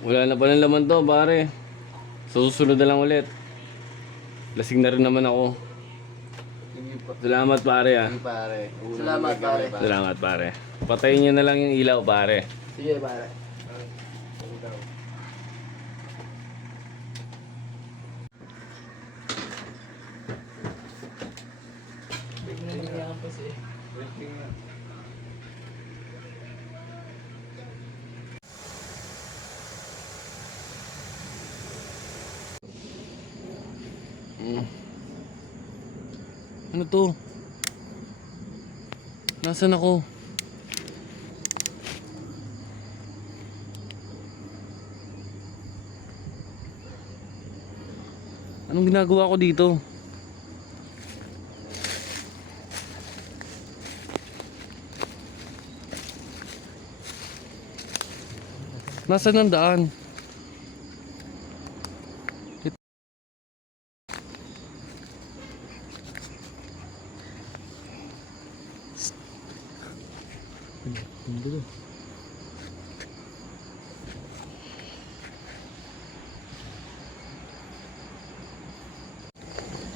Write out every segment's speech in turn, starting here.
Wala na palang laman to, pare. Sa susunod na lang ulit. Lasing na rin naman ako. Sige po. Salamat, pare, ah. Sige pare. Salamat, pare. Salamat, pare. Patayin nyo na lang yung ilaw, pare. Sige, pare. Ano to? Nasaan ako? Anong ginagawa ko dito? Nasaan ang daan?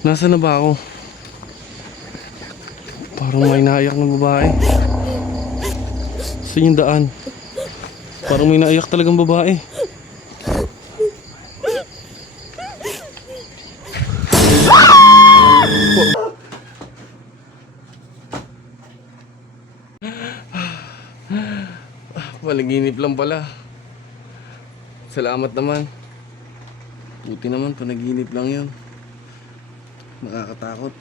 Nasaan na ba ako? Parang may naiyak na babae. Saan yung daan? Parang may naiyak talagang babae. Panaginip lang pala. Salamat naman. Buti naman, panaginip lang yun. Nakakatakot.